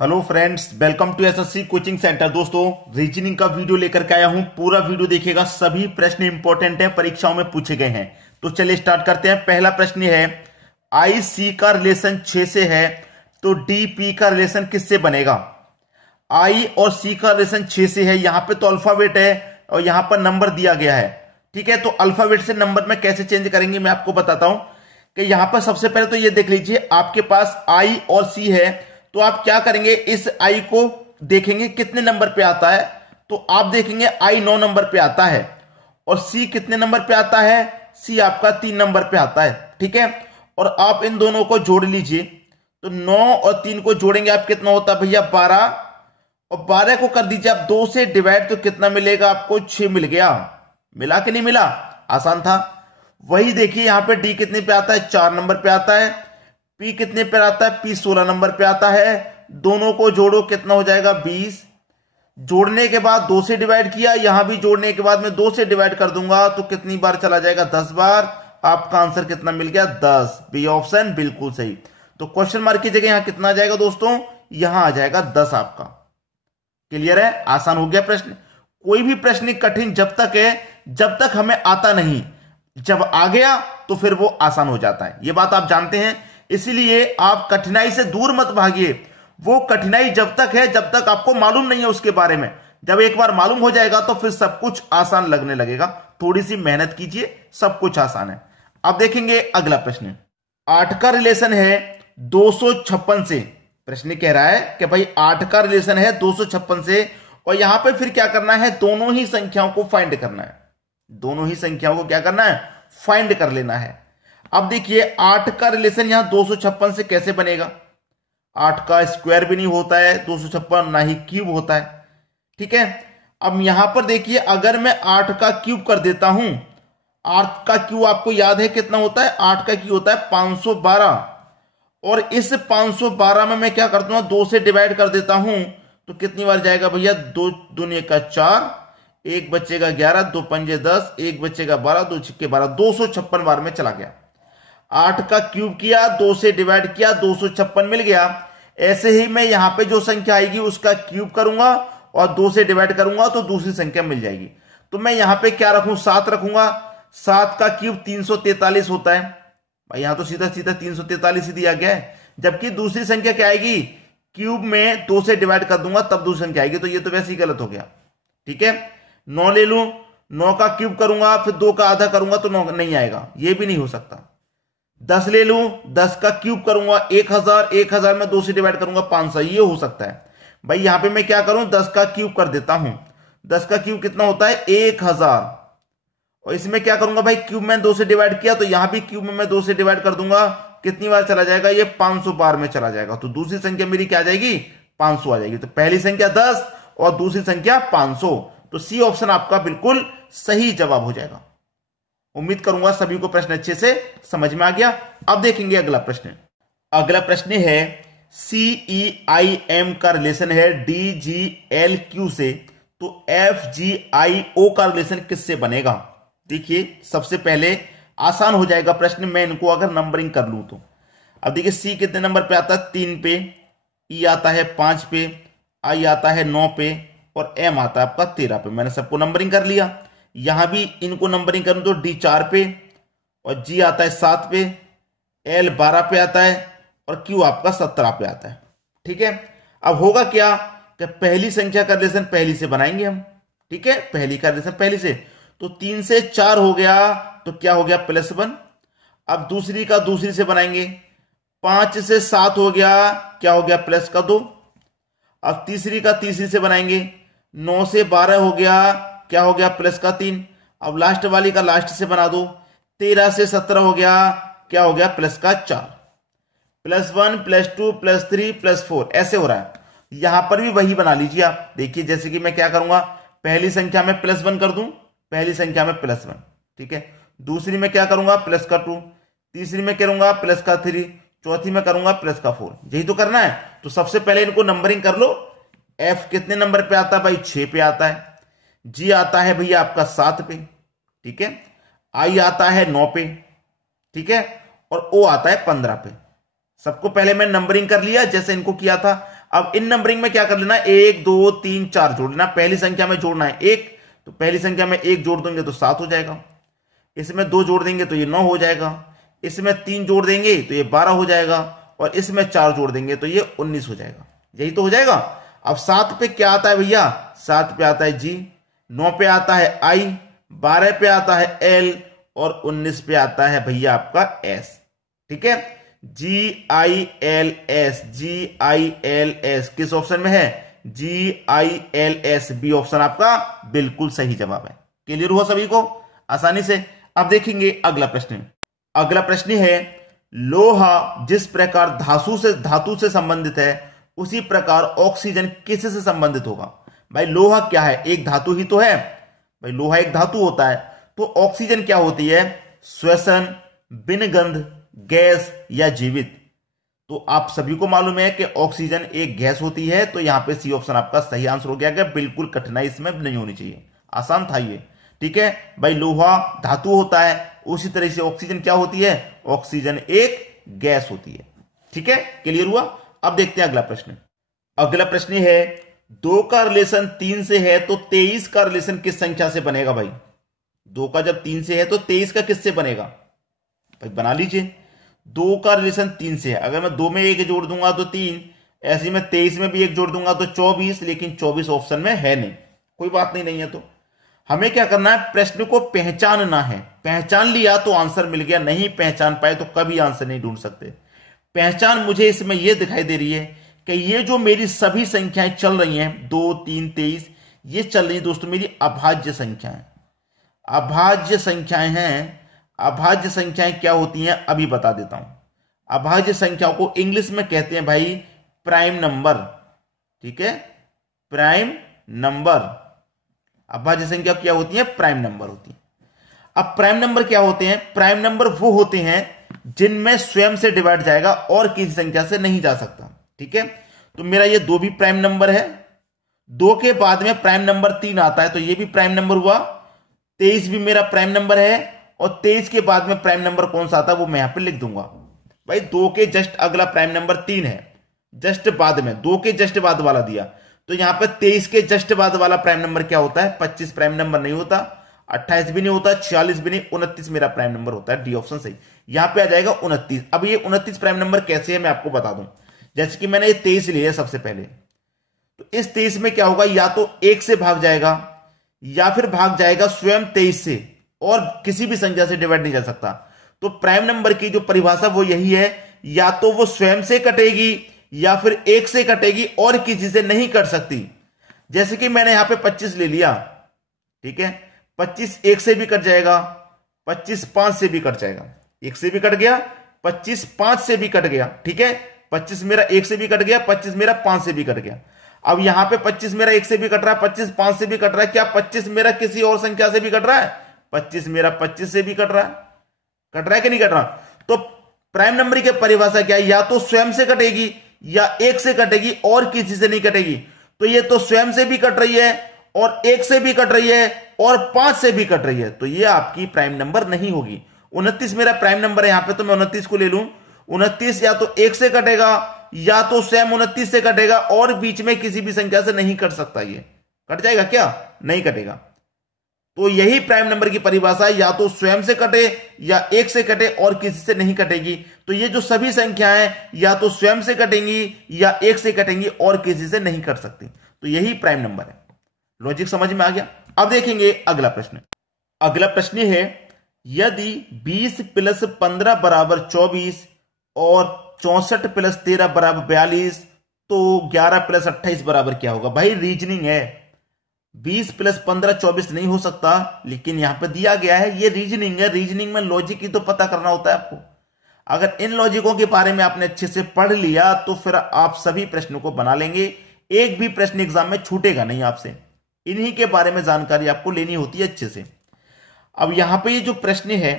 Hello friends, welcome to SSC coaching centre. दोस्तों, reasoning का video लेकर के आया हूं। पूरा वीडियो देखिएगा, सभी प्रश्न इंपॉर्टेंट है, परीक्षाओं में पूछे गए हैं। तो चलिए स्टार्ट करते हैं। पहला प्रश्न है, आई सी का रिलेशन 6 से है तो डी पी का रिलेशन किससे बनेगा। आई और सी का रिलेशन 6 से है। यहां पे तो अल्फाबेट है और यहां पर नंबर दिया गया है। ठीक है, तो अल्फाबेट से नंबर में कैसे चेंज करेंगे मैं आपको बताता हूं कि यहां पर सबसे पहले तो ये देख लीजिए, आपके पास आई और सी है तो आप क्या करेंगे, इस आई को देखेंगे कितने नंबर पे आता है। तो आप देखेंगे आई 9 नंबर पे आता है और सी कितने नंबर पे आता है, सी आपका 3 नंबर पे आता है। ठीक है, और आप इन दोनों को जोड़ लीजिए तो 9 और 3 को जोड़ेंगे आप कितना होता है भैया 12, और 12 को कर दीजिए आप 2 से डिवाइड तो कितना मिलेगा आपको 6 मिल गया। मिला कि नहीं मिला, आसान था। वही देखिए यहां पे डी कितने पे आता है, 4 नंबर पे आता है। पी कितने पे आता है, पी 16 नंबर पे आता है। दोनों को जोड़ो कितना हो जाएगा 20। जोड़ने के बाद 2 से डिवाइड किया, यहां भी जोड़ने के बाद मैं 2 से डिवाइड कर दूंगा तो कितनी बार चला जाएगा 10 बार। आपका आंसर कितना मिल गया 10। बी ऑप्शन बिल्कुल सही। तो क्वेश्चन मार्क की जगह यहां कितना आ जाएगा दोस्तों, यहां आ जाएगा 10 आपका। क्लियर है, आसान हो गया प्रश्न। कोई भी प्रश्न कठिन जब तक है जब तक हमें आता नहीं, जब आ गया तो फिर वो आसान हो जाता है। ये बात आप जानते हैं, इसीलिए आप कठिनाई से दूर मत भागिए। वो कठिनाई जब तक है जब तक आपको मालूम नहीं है उसके बारे में। जब एक बार मालूम हो जाएगा तो फिर सब कुछ आसान लगने लगेगा। थोड़ी सी मेहनत कीजिए, सब कुछ आसान है। अब देखेंगे अगला प्रश्न। 8 का रिलेशन है 256 से। प्रश्न कह रहा है कि भाई 8 का रिलेशन है 256 से, और यहां पे फिर क्या करना है, दोनों ही संख्याओं को फाइंड करना है। दोनों ही संख्याओं को क्या करना है, फाइंड कर लेना है। अब देखिए 8 का रिलेशन यहां 256 से कैसे बनेगा। 8 का स्क्वायर भी नहीं होता है 256, ना ही क्यूब होता है। ठीक है, अब यहां पर देखिए अगर मैं 8 का क्यूब कर देता हूं, 8 का क्यूब आपको याद है कितना होता है, 8 का क्यूब होता है 512। और इस 512 में मैं क्या करता हूं, 2 से डिवाइड कर देता हूं तो कितनी बार जाएगा भैया, 2 दूनी का 4, एक बच्चेगा 11, 2 पंजे 10, एक बच्चेगा 12, 2 छिक्के 12, 256 बार में चला गया। 8 का क्यूब किया, 2 से डिवाइड किया, 256 मिल गया। ऐसे ही मैं यहां पे जो संख्या आएगी उसका क्यूब करूंगा और 2 से डिवाइड करूंगा तो दूसरी संख्या मिल जाएगी। तो मैं यहां पे क्या रखूं, 7 रखूंगा। 7 का क्यूब 343 होता है भाई, यहां तो सीधा सीधा 343 ही दिया गया है। जबकि दूसरी संख्या क्या आएगी, क्यूब में 2 से डिवाइड कर दूंगा तब दूसरी संख्या आएगी। तो ये तो वैसे ही गलत हो गया। ठीक है, 9 ले लूं, 9 का क्यूब करूंगा फिर 2 का आधा करूंगा तो 9 नहीं आएगा, ये भी नहीं हो सकता। 10 ले लूं, 10 का क्यूब करूंगा 1000, 1000 में 2 से डिवाइड करूंगा 500, ये हो सकता है भाई। यहां पे मैं क्या करूं, 10 का क्यूब कर देता हूं। 10 का क्यूब कितना होता है 1000, और इसमें क्या करूंगा भाई, क्यूब में 2 से डिवाइड किया तो यहां भी क्यूब में मैं 2 से डिवाइड कर दूंगा, कितनी बार चला जाएगा, ये 500 बार में चला जाएगा। तो दूसरी संख्या मेरी क्या आ जाएगी, 500 आ जाएगी। तो पहली संख्या 10 और दूसरी संख्या 500। तो सी ऑप्शन आपका बिल्कुल सही जवाब हो जाएगा। उम्मीद करूंगा सभी को प्रश्न अच्छे से समझ में आ गया। अब देखेंगे अगला प्रश्न। अगला प्रश्न है, CEIM का रिलेशन है DGLQ से, तो FGIO का रिलेशन किससे बनेगा। देखिए सबसे पहले आसान हो जाएगा प्रश्न, मैं इनको अगर नंबरिंग कर लूं तो। अब देखिए सी कितने नंबर पे आता है, 3 पे, ई आता है 5 पे, आई आता है 9 पे, और एम आता है आपका 13 पे। मैंने सबको नंबरिंग कर लिया। यहां भी इनको नंबरिंग करूं तो डी 4 पे, और जी आता है 7 पे, एल 12 पे आता है, और क्यू आपका 17 पे आता है। ठीक है, अब होगा क्या कि पहली संख्या का रिलेशन पहली से बनाएंगे हम। ठीक है, पहली का रिलेशन पहली से, तो 3 से 4 हो गया तो क्या हो गया +1। अब दूसरी का दूसरी से बनाएंगे, 5 से 7 हो गया, क्या हो गया +2। अब तीसरी का तीसरी से बनाएंगे, 9 से 12 हो गया, क्या हो गया +3। अब लास्ट वाली का लास्ट से बना दो, 13 से 17 हो गया, क्या हो गया +4। +1 +2 +3 +4 ऐसे हो रहा है। यहां पर भी वही बना लीजिए आप। देखिए जैसे कि मैं क्या करूंगा, पहली संख्या में +1 कर दूं, पहली संख्या में +1। ठीक है, दूसरी में क्या करूंगा +2, तीसरी में करूंगा +3, चौथी में करूंगा +4। यही तो करना है। तो सबसे पहले इनको नंबरिंग कर लो। एफ कितने नंबर पे आता है भाई, 6 पे आता है। जी आता है भैया आपका 7 पे। ठीक है, आई आता है 9 पे। ठीक है, और ओ आता है 15 पे। सबको पहले मैं नंबरिंग कर लिया जैसे इनको किया था। अब इन नंबरिंग में क्या कर लेना, 1 2 3 4 जोड़ लेना। पहली संख्या में जोड़ना है 1, तो पहली संख्या में 1 जोड़ देंगे तो 7 हो जाएगा। इसमें 2 जोड़ देंगे तो ये 9 हो जाएगा। इसमें 3 जोड़ देंगे तो ये 12 हो जाएगा। और इसमें 4 जोड़ देंगे तो ये 19 हो जाएगा। यही तो हो जाएगा। अब 7 पे क्या आता है भैया, 7 पे आता है जी, 9 पे आता है आई, 12 पे आता है एल और 19 पे आता है भैया आपका एस। ठीक है, GILS, GILS किस ऑप्शन में है, GILS, बी ऑप्शन आपका बिल्कुल सही जवाब है। क्लियर हुआ सभी को आसानी से। अब देखेंगे अगला प्रश्न। अगला प्रश्न है, लोहा जिस प्रकार धातु से संबंधित है उसी प्रकार ऑक्सीजन किससे संबंधित होगा। भाई लोहा क्या है, एक धातु ही तो है। भाई लोहा एक धातु होता है, तो ऑक्सीजन क्या होती है, श्वसन, बिन गंध, गैस या जीवित। तो आप सभी को मालूम है कि ऑक्सीजन एक गैस होती है, तो यहां पे सी ऑप्शन आपका सही आंसर हो गया। बिल्कुल कठिनाई इसमें नहीं होनी चाहिए, आसान था ये। ठीक है भाई, लोहा धातु होता है, उसी तरह से ऑक्सीजन क्या होती है, ऑक्सीजन एक गैस होती है। ठीक है, क्लियर हुआ। अब देखते हैं अगला प्रश्न। अगला प्रश्न है, 2 का रिलेशन 3 से है तो 23 का रिलेशन किस संख्या से बनेगा। भाई 2 का जब 3 से है तो 23 का किससे बनेगा। भाई बना लीजिए, 2 का रिलेशन 3 से है, अगर मैं 2 में 1 जोड़ दूंगा तो 3, ऐसे में 23 में भी 1 जोड़ दूंगा तो 24, लेकिन 24 ऑप्शन में है नहीं। कोई बात नहीं है। तो हमें क्या करना है, प्रश्न को पहचानना है। पहचान लिया तो आंसर मिल गया, नहीं पहचान पाए तो कभी आंसर नहीं ढूंढ सकते। पहचान मुझे इसमें यह दिखाई दे रही है कि ये जो मेरी सभी संख्याएं चल रही हैं 2 3 23, ये चल रही है दोस्तों मेरी अभाज्य संख्याएं। अभाज्य संख्याएं हैं। अभाज्य संख्याएं क्या होती हैं अभी बता देता हूं। अभाज्य संख्याओं को इंग्लिश में कहते हैं भाई प्राइम नंबर। ठीक है, प्राइम नंबर। अभाज्य संख्या क्या होती है, प्राइम नंबर होती है। अब प्राइम नंबर क्या होते हैं, प्राइम नंबर वो होते हैं जिनमें स्वयं से डिवाइड जाएगा और किसी संख्या से नहीं जा सकता। ठीक है, तो मेरा ये 2 भी प्राइम नंबर है। 2 के बाद में प्राइम नंबर 3 आता है, तो ये भी प्राइम नंबर हुआ। 23 भी मेरा प्राइम नंबर है, और 23 के बाद में प्राइम नंबर कौन सा आता है वो मैं यहां पे लिख दूंगा। भाई 2 के जस्ट अगला प्राइम नंबर 3 है, जस्ट बाद में 2 के जस्ट बाद वाला दिया, तो यहां पे 23 के जस्ट बाद वाला प्राइम नंबर क्या होता है, 25 प्राइम नंबर नहीं होता, 28 भी नहीं होता, 46 भी नहीं, 29 मेरा प्राइम नंबर होता है। डी ऑप्शन सही। यहां पे आ जाएगा 29। अब ये 29 प्राइम नंबर कैसे है मैं आपको बता दूं। जैसे कि मैंने ये 23 लिया सबसे पहले, तो इस 23 में क्या होगा, या तो 1 से भाग जाएगा या फिर भाग जाएगा स्वयं 23 से, और किसी भी संख्या से डिवाइड नहीं जा सकता। तो प्राइम नंबर की जो परिभाषा वो यही है, या तो वो स्वयं से कटेगी या फिर 1 से कटेगी और किसी से नहीं कट सकती। जैसे कि मैंने यहां पे 25 ले लिया, ठीक है, 25 1 से भी कट जाएगा, 25 5 से भी कट जाएगा, 1 से भी कट गया, 25 5 से भी कट गया। ठीक है, 25 मेरा 1 से भी कट गया, 25 मेरा 5 से भी कट गया। अब यहां पे 25 मेरा 1 से भी कट रहा है, 25 5 से भी कट रहा है, क्या 25 मेरा किसी और संख्या से भी कट रहा है, 25 मेरा 25 से भी कट रहा है कि नहीं कट रहा। तो प्राइम नंबर की परिभाषा क्या है, या तो स्वयं से कटेगी या 1 से कटेगी और किसी से नहीं कटेगी। तो ये तो स्वयं से भी कट रही है और 1 से भी कट रही है और 5 से भी कट रही है, तो ये आपकी प्राइम नंबर नहीं होगी। 29 मेरा प्राइम नंबर है यहां पे, तो मैं 29 को ले लूं। 29 या तो 1 से कटेगा या तो स्वयं 29 से कटेगा और बीच में किसी भी संख्या से नहीं कट सकता। ये कट जाएगा क्या, नहीं कटेगा। तो यही प्राइम नंबर की परिभाषा है, या तो स्वयं से कटे या 1 से कटे और किसी से नहीं कटेगी। तो ये जो सभी संख्याएं या तो स्वयं से कटेंगी या 1 से कटेंगी और किसी से नहीं कट सकती, तो यही प्राइम नंबर है। लॉजिक समझ में आ गया। अब देखेंगे अगला प्रश्न। अगला प्रश्न है, यदि 20 + 15 = 24 और 64 + 13 = 42, तो 11 + 28 बराबर क्या होगा। भाई रीजनिंग है, 20 + 15 24 नहीं हो सकता, लेकिन यहां पे दिया गया है, ये रीजनिंग है। रीजनिंग में लॉजिक ही तो पता करना होता है आपको। अगर इन लॉजिकों के बारे में आपने अच्छे से पढ़ लिया तो फिर आप सभी प्रश्नों को बना लेंगे, एक भी प्रश्न एग्जाम में छूटेगा नहीं आपसे। इन्हीं के बारे में जानकारी आपको लेनी होती है अच्छे से। अब यहां पे ये जो प्रश्न है,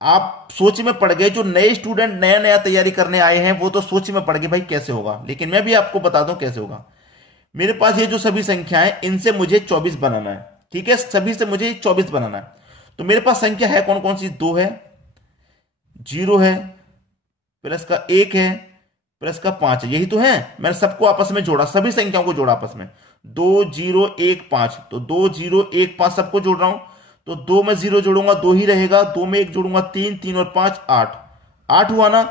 आप सोच में पड़ गए। जो नए स्टूडेंट नया नया तैयारी करने आए हैं वो तो सोच में पड़ गए भाई कैसे होगा, लेकिन मैं भी आपको बता दूं कैसे होगा। मेरे पास ये जो सभी संख्याएं, इनसे मुझे 24 बनाना है। ठीक है, सभी से मुझे 24 बनाना है। तो मेरे पास संख्या है कौन कौन सी, 2 है, 0 है, प्लस का 1 है, प्लस का 5 यही तो है। मैंने सबको आपस में जोड़ा, सभी संख्याओं को जोड़ा आपस में, 2 0 1 5, तो 2 0 1 5 सबको जोड़ रहा हूं। तो 2 में 0 जोड़ूंगा 2 ही रहेगा, 2 में 1 जोड़ूंगा 3, 3 और 5 8, 8 हुआ ना।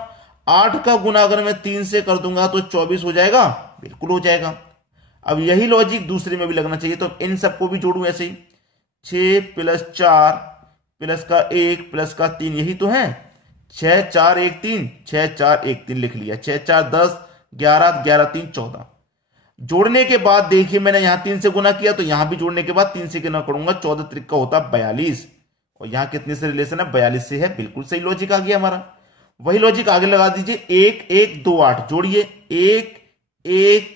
8 का गुना अगर मैं 3 से कर दूंगा तो 24 हो जाएगा, बिल्कुल हो जाएगा। अब यही लॉजिक दूसरे में भी लगना चाहिए, तो इन सबको भी जोड़ू ऐसे ही, 6 प्लस 4 प्लस का 1 प्लस का 3 यही तो है, 6 4 1 3, 6 4 1 3 लिख लिया, 6 4 10, 11 11 3 14। जोड़ने के बाद देखिए मैंने यहां 3 से गुना किया, तो यहां भी जोड़ने के बाद 3 से गुना करूंगा, 14 त्रिक का होता 42, और यहां कितने से रिलेशन है, 42 से है। बिल्कुल सही लॉजिक आ गया हमारा। वही लॉजिक आगे लगा दीजिए, 1 1 2 8 जोड़िए, 1 1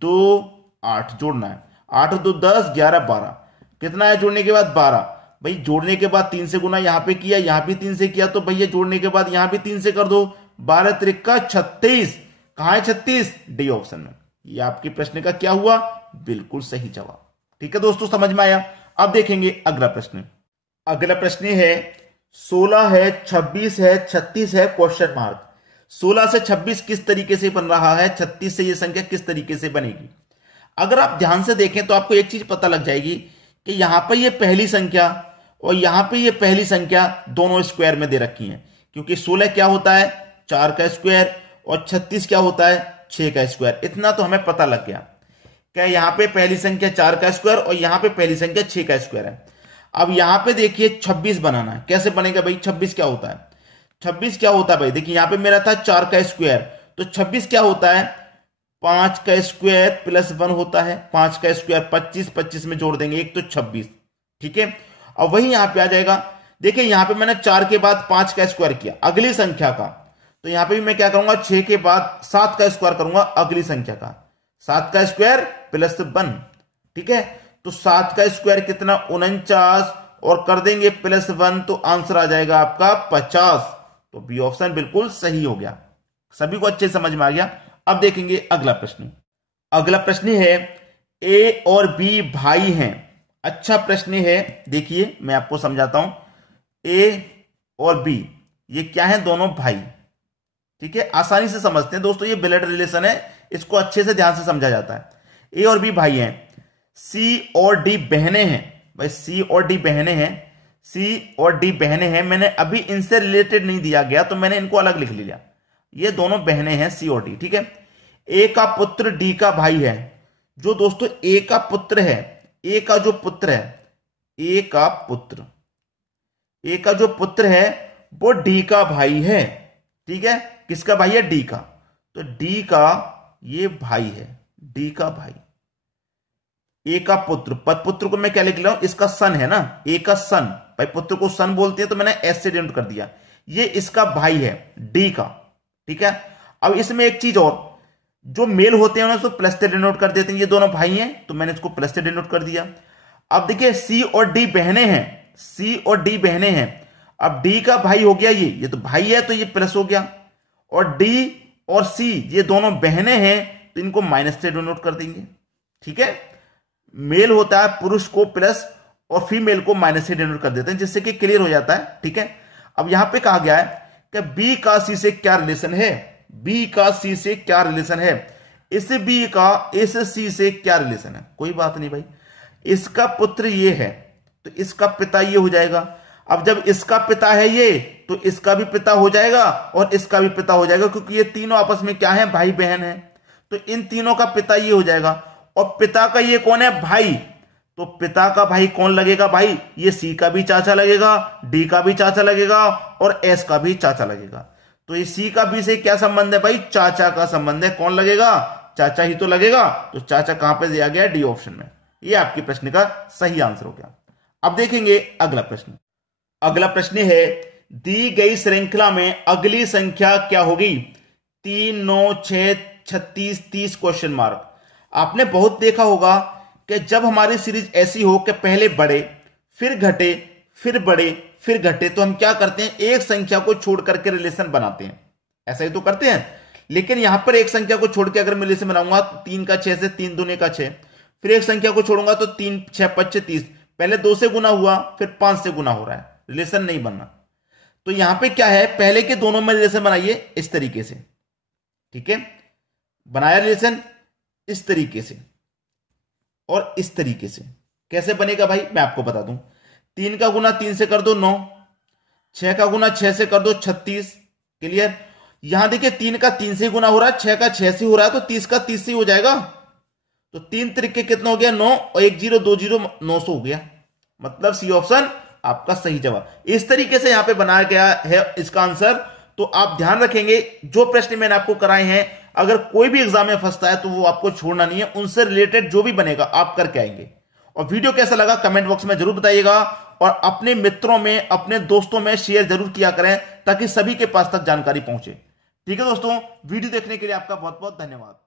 2 8 जोड़ना है, 8 2 10 11 12, कितना है जोड़ने के बाद 12। भाई जोड़ने के बाद 3 से गुना यहां पे किया, यहां भी 3 से किया, तो भैया जोड़ने के बाद यहां भी 3 से कर दो, 12 त्रिक का 36। कहां है 36, डी ऑप्शन में। ये आपके प्रश्न का क्या हुआ, बिल्कुल सही जवाब। ठीक है दोस्तों, समझ में आया। अब देखेंगे अगला प्रश्न। अगला प्रश्न है 16 है, 26 है, 36 है, क्वेश्चन मार्क। 16 से 26 किस तरीके से बन रहा है, 36 से यह संख्या किस तरीके से बनेगी। अगर आप ध्यान से देखें तो आपको एक चीज पता लग जाएगी कि यहां पर यह पहली संख्या और यहां पर यह पहली संख्या दोनों स्क्वायर में दे रखी हैं, क्योंकि 16 क्या होता है 4 का स्क्वायर और 36 क्या होता है 6 का स्क्वायर। इतना तो हमें पता लग गया क्या यहां पे पहली संख्या 4 का स्क्वायर और यहां पे पहली संख्या 6 का स्क्वायर है। अब यहां पे देखिए 26 बनाना है, कैसे बनेगा भाई, 26 क्या होता है, 26 क्या होता है भाई, देखिए यहां पे मेरा था 4 का स्क्वायर, तो 26 क्या होता है 5 का स्क्वायर प्लस 1 होता है, 5 का स्क्वायर 25, 25 में जोड़ देंगे एक तो 26। ठीक है, अब वही यहां पे आ जाएगा। देखिए यहां पे मैंने 4 के बाद 5 का स्क्वायर किया अगली संख्या का, तो यहां पे भी मैं क्या करूंगा 6 के बाद 7 का स्क्वायर करूंगा अगली संख्या का, 7 का स्क्वायर प्लस 1। ठीक है, तो 7 का स्क्वायर कितना 49 और कर देंगे प्लस 1, तो आंसर आ जाएगा आपका 50। तो बी ऑप्शन बिल्कुल सही हो गया। सभी को अच्छे समझ में आ गया। अब देखेंगे अगला प्रश्न। अगला प्रश्न है ए और बी भाई हैं। अच्छा प्रश्न है, देखिए मैं आपको समझाता हूं। ए और बी ये क्या है, दोनों भाई। ठीक है, आसानी से समझते हैं दोस्तों, ये ब्लड रिलेशन है, इसको अच्छे से ध्यान से समझा जाता है। ए और बी भाई हैं, सी और डी बहनें हैं। भाई सी और डी बहनें हैं, सी और डी बहनें हैं। मैंने अभी इनसे रिलेटेड नहीं दिया गया तो मैंने इनको अलग लिख लिया। ये दोनों बहनें हैं सी और डी। ठीक है, ए का पुत्र डी का भाई है। जो दोस्तों ए का पुत्र है, ए का जो पुत्र है, ए का पुत्र, ए का जो पुत्र है वो डी का भाई है। ठीक है, किसका भाई है, डी का। तो डी का ये भाई है, डी का भाई। ए का पुत्र, पुत्र को मैं क्या लिख रहा हूं, इसका सन है ना, ए का सन। भाई पुत्र को सन बोलते हैं तो मैंने एस से डिनोट कर दिया। ये इसका भाई है डी का। ठीक है, अब इसमें एक चीज और, जो मेल होते हैं उन्हें तो प्लस से डिनोट कर देते हैं, ये दोनों भाई हैं तो मैंने इसको प्लस से डिनोट कर दिया। अब देखिए सी और डी बहनें हैं, सी और डी बहनें हैं। अब डी का भाई हो गया ये तो भाई है तो ये प्लस हो गया, और डी और सी ये दोनों बहनें हैं तो इनको माइनस से डिनोट कर देंगे। ठीक है, मेल होता है पुरुष को प्लस और फीमेल को माइनस से डिनोट कर देते हैं, जिससे कि क्लियर हो जाता है। ठीक है, अब यहां पे कहा गया है कि बी का सी से क्या रिलेशन है, बी का सी से क्या रिलेशन है, इस बी का इस सी से क्या रिलेशन है। कोई बात नहीं भाई, इसका पुत्र ये है तो इसका पिता ये हो जाएगा। अब जब इसका पिता है ये तो इसका भी पिता हो जाएगा और इसका भी पिता हो जाएगा, क्योंकि ये तीनों आपस में क्या है, भाई बहन है। तो इन तीनों का पिता ये हो जाएगा, और पिता का ये कौन है, भाई। तो पिता का भाई कौन लगेगा भाई, ये सी का भी चाचा लगेगा, डी का भी चाचा लगेगा और एस का भी चाचा लगेगा। तो ये सी का बी से क्या संबंध है भाई, चाचा का संबंध है। कौन लगेगा, चाचा ही तो लगेगा। तो चाचा कहां पे दिया गया, डी ऑप्शन में। ये आपके प्रश्न का सही आंसर हो गया। अब देखेंगे अगला प्रश्न। अगला प्रश्न है दी गई श्रृंखला में अगली संख्या क्या होगी, 3 9 6 36 30 क्वेश्चन मार्क। आपने बहुत देखा होगा कि जब हमारी सीरीज ऐसी हो कि पहले बढ़े फिर घटे फिर बढ़े फिर घटे, तो हम क्या करते हैं, एक संख्या को छोड़ करके रिलेशन बनाते हैं। ऐसा ही तो करते हैं। लेकिन यहां पर एक संख्या को छोड़ के अगर मैं रिलेशन बनाऊंगा 3 का 6 से 3 दूने का 6, फिर एक संख्या को छोड़ूंगा तो 3 6 5 30, पहले 2 से गुना हुआ फिर 5 से गुना हो रहा है, रिलेशन नहीं बनना। तो यहां पे क्या है, पहले के दोनों में रिलेशन बनाइए इस तरीके से, ठीक है, बनाया रिलेशन इस तरीके से और इस तरीके से। कैसे बनेगा भाई, मैं आपको बता दूं। 3 का गुना 3 से कर दो 9, 6 का गुना 6 से कर दो 36। क्लियर। यहां देखिए 3 का 3 से गुना हो रहा है, 6 का 6 से हो रहा है, तो 30 का 30 से हो जाएगा। तो 3 तरीके कितना हो गया 9 और 1 0 2 0 900 हो गया। मतलब सी ऑप्शन आपका सही जवाब। इस तरीके से यहां पे बनाया गया है इसका आंसर। तो आप ध्यान रखेंगे जो प्रश्न मैंने आपको कराए हैं, अगर कोई भी एग्जाम में फंसता है तो वो आपको छोड़ना नहीं है, उनसे रिलेटेड जो भी बनेगा आप करके आएंगे। और वीडियो कैसा लगा कमेंट बॉक्स में जरूर बताइएगा, और अपने मित्रों में अपने दोस्तों में शेयर जरूर किया करें ताकि सभी के पास तक जानकारी पहुंचे। ठीक है दोस्तों, वीडियो देखने के लिए आपका बहुत बहुत धन्यवाद।